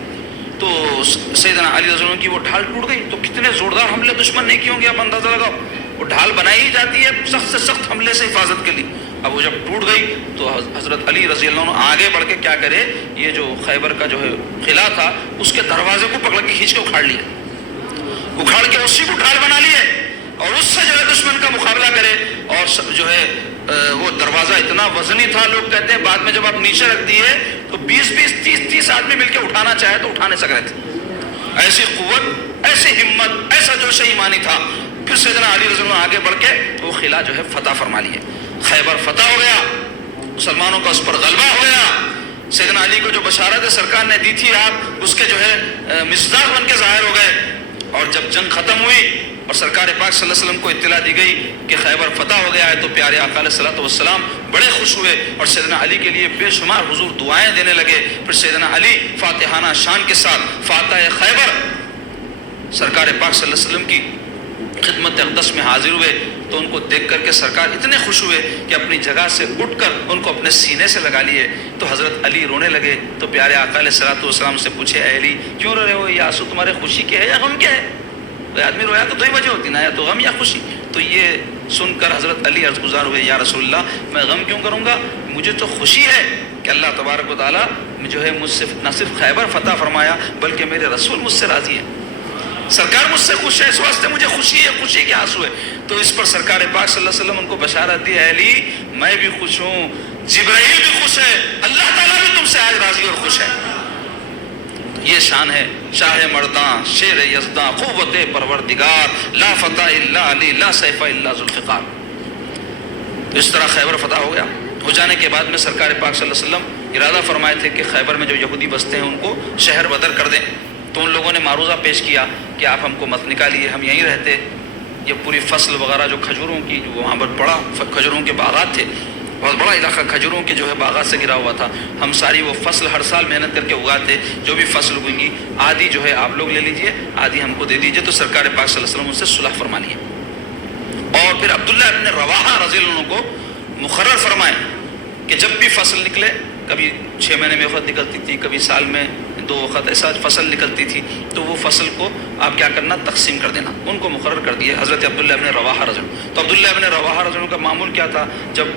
تو سیدنا علی رضی اللہ عنہ کی وہ ڈھال ٹوٹ گئی. تو کتنے زوردار حملے دشمن نے کیے ہوں گے آپ اندازہ لگاؤ. وہ ڈھال بنائی ہی جاتی ہے سخت سے سخت حملے سے حفاظت کے لیے. اب وہ جب ٹوٹ گئی تو حضرت علی رضی اللہ عنہ آگے بڑھ کے کیا کرے، یہ جو خیبر کا جو ہے قلعہ تھا اس کے دروازے کو پکڑ کے کھینچ کے اکھاڑ لیا، اکھاڑ کے اسی کو ڈھال بنا لیے اور اس سے جو ہے دشمن کا مقابلہ کرے. اور جو ہے وہ دروازہ اتنا وزنی تھا، لوگ کہتے ہیں بعد میں جب آپ نیچے رکھ دیے تو 20 30 آدمی مل کے اٹھانا چاہے تو اٹھا نہیں سک رہے تھے. ایسی قوت، ایسی ہمت، ایسا جوش ایمانی تھا. پھر سیدنا علی رضی اللہ عنہ آگے بڑھ کے وہ قلعہ جو ہے فتح فرما لیے. خیبر فتح ہو گیا، مسلمانوں کا اس پر غلبہ ہو گیا. سیدنا علی کو جو بشارت سرکار نے دی تھی، آپ اس کے جو ہے مصداق بن کے ظاہر ہو گئے. اور جب جنگ ختم ہوئی اور سرکار پاک صلی اللہ علیہ وسلم کو اطلاع دی گئی کہ خیبر فتح ہو گیا ہے، تو پیارے آقا علیہ الصلوۃ والسلام بڑے خوش ہوئے اور سیدنا علی کے لیے بے شمار حضور دعائیں دینے لگے. پھر سیدنا علی فاتحانہ شان کے ساتھ فاتح خیبر سرکار پاک صلی اللہ علیہ وسلم کی خدمت اقدس میں حاضر ہوئے. تو ان کو دیکھ کر کے سرکار اتنے خوش ہوئے کہ اپنی جگہ سے اٹھ کر ان کو اپنے سینے سے لگا لیے. تو حضرت علی رونے لگے. تو پیارے آقا علیہ الصلوۃ والسلام سے پوچھے، اے علی کیوں رو رہے ہو؟ یہ آنسو تمہارے خوشی کے ہے یا غم کے ہے؟ کوئی آدمی رویا تو دو ہی وجہ ہوتی نا، یا تو غم یا خوشی. تو یہ سن کر حضرت علی عرض گزار ہوئے، یا رسول اللہ میں غم کیوں کروں گا، مجھے تو خوشی ہے کہ اللہ تبارک و تعالیٰ جو ہے مجھ سے نہ صرف خیبر فتح فرمایا بلکہ میرے رسول مجھ سے راضی ہے، سرکار مجھ سے خوش ہے، اس واسطے مجھے خوشی ہے، خوشی کے آنسو ہے. تو اس پر سرکار پاک صلی اللہ علیہ وسلم ان کو بشارت دی، اے علی میں بھی خوش ہوں، جبرائیل بھی خوش ہے، اللہ تعالیٰ بھی تم سے آج راضی اور خوش ہے. یہ شان ہے شاہ مرداں، شیر یزداں، قوت پروردگار، لا فتح الا علی، لا سیف الا ذوالفقار. تو اس طرح خیبر فتح ہو گیا. ہو جانے کے بعد میں سرکار پاک صلی اللہ علیہ وسلم ارادہ فرمائے تھے کہ خیبر میں جو یہودی بستے ہیں ان کو شہر بدر کر دیں. تو ان لوگوں نے معروضہ پیش کیا کہ آپ ہم کو مت نکالیے، ہم یہیں رہتے. یہ پوری فصل وغیرہ جو کھجوروں کی، جو وہاں پر بڑا کھجوروں کے باغات تھے، بہت بڑا علاقہ کھجوروں کے جو ہے باغات سے گرا ہوا تھا، ہم ساری وہ فصل ہر سال محنت کر کے اگاتے. جو بھی فصل ہوئیں گی آدھی جو ہے آپ لوگ لے لیجئے، آدھی ہم کو دے دیجئے. تو سرکار پاک صلی اللہ علیہ وسلم ان سے صلح فرما لیے. اور پھر عبداللہ ابن رواحہ رضی اللہ عنہ کو مقرر فرمائے کہ جب بھی فصل نکلے، کبھی 6 مہینے میں وقت نکلتی تھی، کبھی سال میں 2 وقت ایسا فصل نکلتی تھی، تو وہ فصل کو آپ کیا کرنا، تقسیم کر دینا. ان کو مقرر کر دیا حضرت عبداللہ ابن رواحہ رضی اللہ عنہ. تو عبداللہ ابن رواحہ رضی اللہ عنہ کا معمول کیا تھا، جب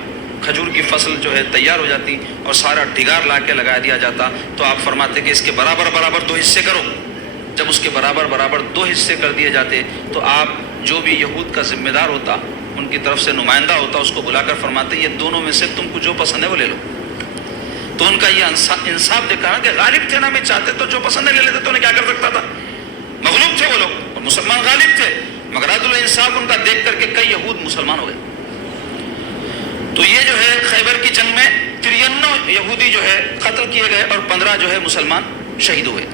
کھجور کی فصل جو ہے تیار ہو جاتی اور سارا ڈگار لا کے لگا دیا جاتا تو آپ فرماتے کہ اس کے برابر برابر 2 حصے کرو. جب اس کے برابر برابر 2 حصے کر دیے جاتے تو آپ جو بھی یہود کا ذمہ دار ہوتا، ان کی طرف سے نمائندہ ہوتا، اس کو بلا کر فرماتے یہ دونوں میں سے تم کو جو پسند ہے وہ لے لو. تو ان کا یہ انصاف دیکھا نا کہ غالب تھے نا، میں چاہتے تو جو پسند ہے لے لیتے، تو انہیں کیا کر سکتا تھا، مغلوب تھے وہ لوگ اور مسلمان غالب تھے. مگر عدل و انصاف ان کا دیکھ کر کے کئی یہود مسلمان ہو گئے. تو یہ جو ہے خیبر کی جنگ میں 93 یہودی جو ہے قتل کیے گئے اور 15 جو ہے مسلمان شہید ہوئے،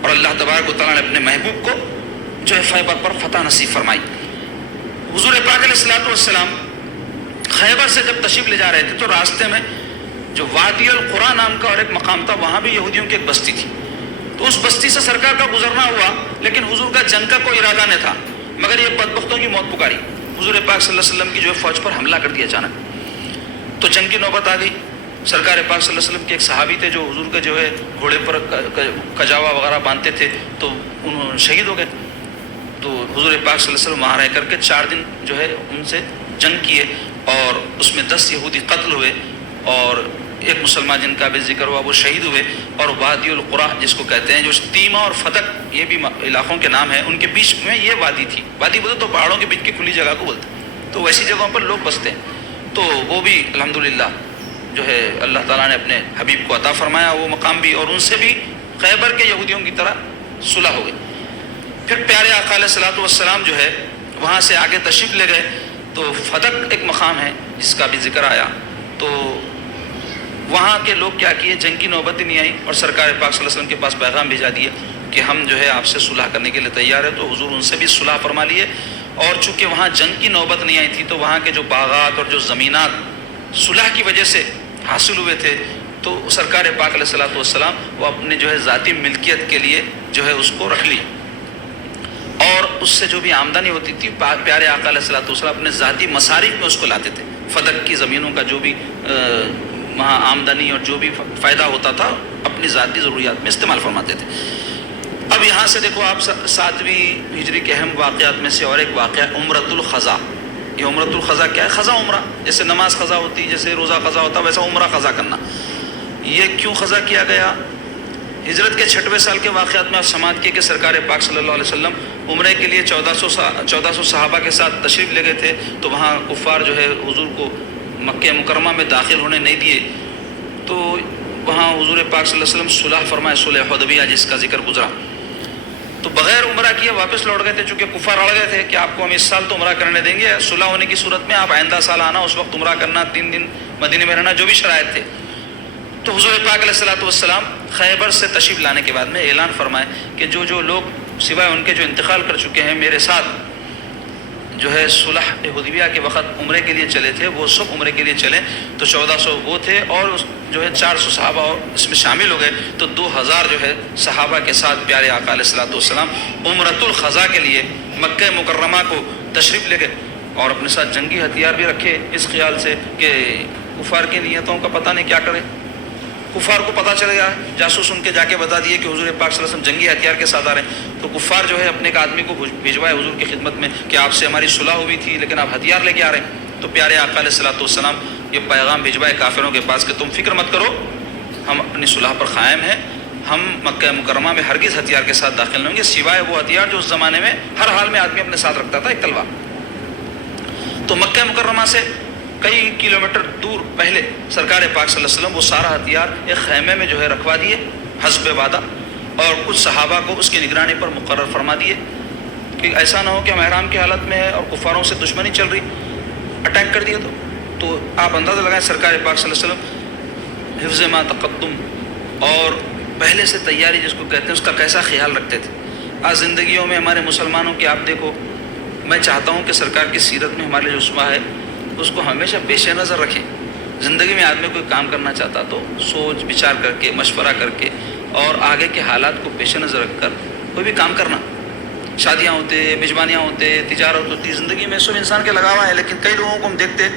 اور اللہ تبارک و تعالیٰ نے اپنے محبوب کو جو ہے خیبر پر فتح نصیب فرمائی۔ حضور پاک علیہ الصلوۃ والسلام خیبر سے جب تشریف لے جا رہے تھے تو راستے میں جو وادی القریٰ نام کا اور ایک مقام تھا، وہاں بھی یہودیوں کی ایک بستی تھی، تو اس بستی سے سرکار کا گزرنا ہوا، لیکن حضور کا جنگ کا کوئی ارادہ نہیں تھا، مگر یہ بدبختوں کی موت پکاری، حضور پاک صلی اللہ علیہ وسلم کی جو ہے فوج پر حملہ کر دیا اچانک، تو جنگ کی نوبت آ گئی۔ سرکار پاک صلی اللہ علیہ وسلم کے ایک صحابی تھے جو حضور کے جو ہے گھوڑے پر کجاوا وغیرہ باندھتے تھے، تو انہوں شہید ہو گئے۔ تو حضور پاک صلی اللہ علیہ وسلم وہاں رہ کر کے 4 دن جو ہے ان سے جنگ کیے، اور اس میں 10 یہودی قتل ہوئے، اور ایک مسلمان جن کا بھی ذکر ہوا وہ شہید ہوئے۔ اور وادی القریٰ جس کو کہتے ہیں، جو تیمہ اور فتق یہ بھی علاقوں کے نام ہیں، ان کے بیچ میں یہ وادی تھی۔ وادی بولتے تو پہاڑوں کے بیچ کی کھلی جگہ کو بولتے ہیں، تو ویسی جگہوں پر لوگ بستے ہیں، تو وہ بھی الحمدللہ جو ہے اللہ تعالیٰ نے اپنے حبیب کو عطا فرمایا وہ مقام بھی، اور ان سے بھی خیبر کے یہودیوں کی طرح صلح ہو گئی۔ پھر پیارے آقا علیہ الصلوۃ والسلام جو ہے وہاں سے آگے تشریف لے گئے، تو فتق ایک مقام ہے جس کا بھی ذکر آیا، تو وہاں کے لوگ کیا کیے، جنگ کی نوبت ہی نہیں آئی، اور سرکار پاک صلی اللہ علیہ وسلم کے پاس پیغام بھیجا دیے کہ ہم جو ہے آپ سے صلح کرنے کے لیے تیار ہے، تو حضور ان سے بھی صلح فرما لیے، اور چونکہ وہاں جنگ کی نوبت نہیں آئی تھی تو وہاں کے جو باغات اور جو زمینات صلح کی وجہ سے حاصل ہوئے تھے، تو سرکار پاک علیہ الصلوۃ والسلام وہ اپنے جو ہے ذاتی ملکیت کے لیے جو ہے اس کو رکھ لیے، اور اس سے جو بھی آمدنی ہوتی تھی پیارے آقا علیہ الصلوۃ والسلام اپنے ذاتی مصارف میں اس کو لاتے تھے، فتق کی زمینوں کا جو بھی وہاں آمدنی اور جو بھی فائدہ ہوتا تھا اپنی ذاتی ضروریات میں استعمال فرماتے تھے۔ اب یہاں سے دیکھو آپ 7ویں ہجری کے اہم واقعات میں سے اور ایک واقعہ عمرۃ القضاء۔ یہ عمرۃ القضاء کیا ہے؟ قضا عمرہ، جیسے نماز قضا ہوتی، جیسے روزہ قضا ہوتا، ویسا عمرہ قضا کرنا۔ یہ کیوں قضا کیا گیا؟ ہجرت کے 6ویں سال کے واقعات میں آپ سماعت کیے کہ سرکار پاک صلی اللہ علیہ وسلم عمرے کے لیے 1400 صحابہ کے ساتھ تشریف لے گئے تھے، تو وہاں کفار جو ہے حضور کو مکہ مکرمہ میں داخل ہونے نہیں دیے، تو وہاں حضور پاک صلی اللہ علیہ وسلم صلح فرمائے، صلح حدیبیہ جس کا ذکر گزرا، تو بغیر عمرہ کیے واپس لوٹ گئے تھے، چونکہ کفار اڑ گئے تھے کہ آپ کو ہم اس سال تو عمرہ کرنے دیں گے، صلح ہونے کی صورت میں آپ آئندہ سال آنا، اس وقت عمرہ کرنا، 3 دن مدینے میں رہنا، جو بھی شرائط تھے۔ تو حضور پاک علیہ الصلوۃ والسلام خیبر سے تشریف لانے کے بعد میں اعلان فرمائے کہ جو لوگ سوائے ان کے جو انتقال کر چکے ہیں میرے ساتھ جو ہے صلح حدیبیہ کے وقت عمرے کے لیے چلے تھے، وہ سب عمرے کے لیے چلیں، تو 1400 وہ تھے، اور جو ہے 400 صحابہ اور اس میں شامل ہو گئے، تو 2000 جو ہے صحابہ کے ساتھ پیارے آقا علیہ الصلوۃ والسلام عمرۃ القضاء کے لیے مکہ مکرمہ کو تشریف لے گئے، اور اپنے ساتھ جنگی ہتھیار بھی رکھے، اس خیال سے کہ کفار کی نیتوں کا پتہ نہیں کیا کرے۔ کفار کو پتہ چل گیا، جاسوس ان کے جا کے بتا دیے کہ حضور پاک صلی اللہ علیہ وسلم جنگی ہتھیار کے ساتھ آ رہے ہیں، تو کفار جو ہے اپنے ایک آدمی کو بھیجوائے حضور کی خدمت میں کہ آپ سے ہماری صلح ہوئی تھی لیکن آپ ہتھیار لے کے آ رہے ہیں، تو پیارے آقا علیہ الصلوۃ والسلام یہ پیغام بھیجوائے کافروں کے پاس کہ تم فکر مت کرو، ہم اپنی صلح پر قائم ہیں، ہم مکہ مکرمہ میں ہرگز ہتھیار کے ساتھ داخل نہیں ہوں گے، سوائے وہ ہتھیار جو اس زمانے میں ہر حال میں آدمی اپنے ساتھ رکھتا تھا، ایک تلوار۔ تو مکہ مکرمہ سے کئی کلومیٹر دور پہلے سرکار پاک صلی اللہ علیہ وسلم وہ سارا ہتھیار ایک خیمے میں جو ہے رکھوا دیے حسب وعدہ، اور کچھ صحابہ کو اس کی نگرانی پر مقرر فرما دیے کہ ایسا نہ ہو کہ ہم احرام کی حالت میں ہے اور کفاروں سے دشمنی چل رہی، اٹیک کر دیا تو آپ اندازہ لگائیں سرکار پاک صلی اللہ علیہ وسلم حفظ ما تقدم اور پہلے سے تیاری جس کو کہتے ہیں اس کا کیسا خیال رکھتے تھے۔ آج زندگیوں میں ہمارے مسلمانوں کی آپ دیکھو، میں چاہتا ہوں کہ سرکار کی سیرت میں ہمارے جو اسوا ہے اس کو ہمیشہ پیش نظر رکھیں۔ زندگی میں آدمی کوئی کام کرنا چاہتا تو سوچ بچار کر کے، مشورہ کر کے اور آگے کے حالات کو پیش نظر رکھ کر کوئی بھی کام کرنا۔ شادیاں ہوتے، میزبانیاں ہوتے، تجارت ہوتی، زندگی میں سب انسان کے لگا ہوا ہے، لیکن کئی لوگوں کو ہم دیکھتے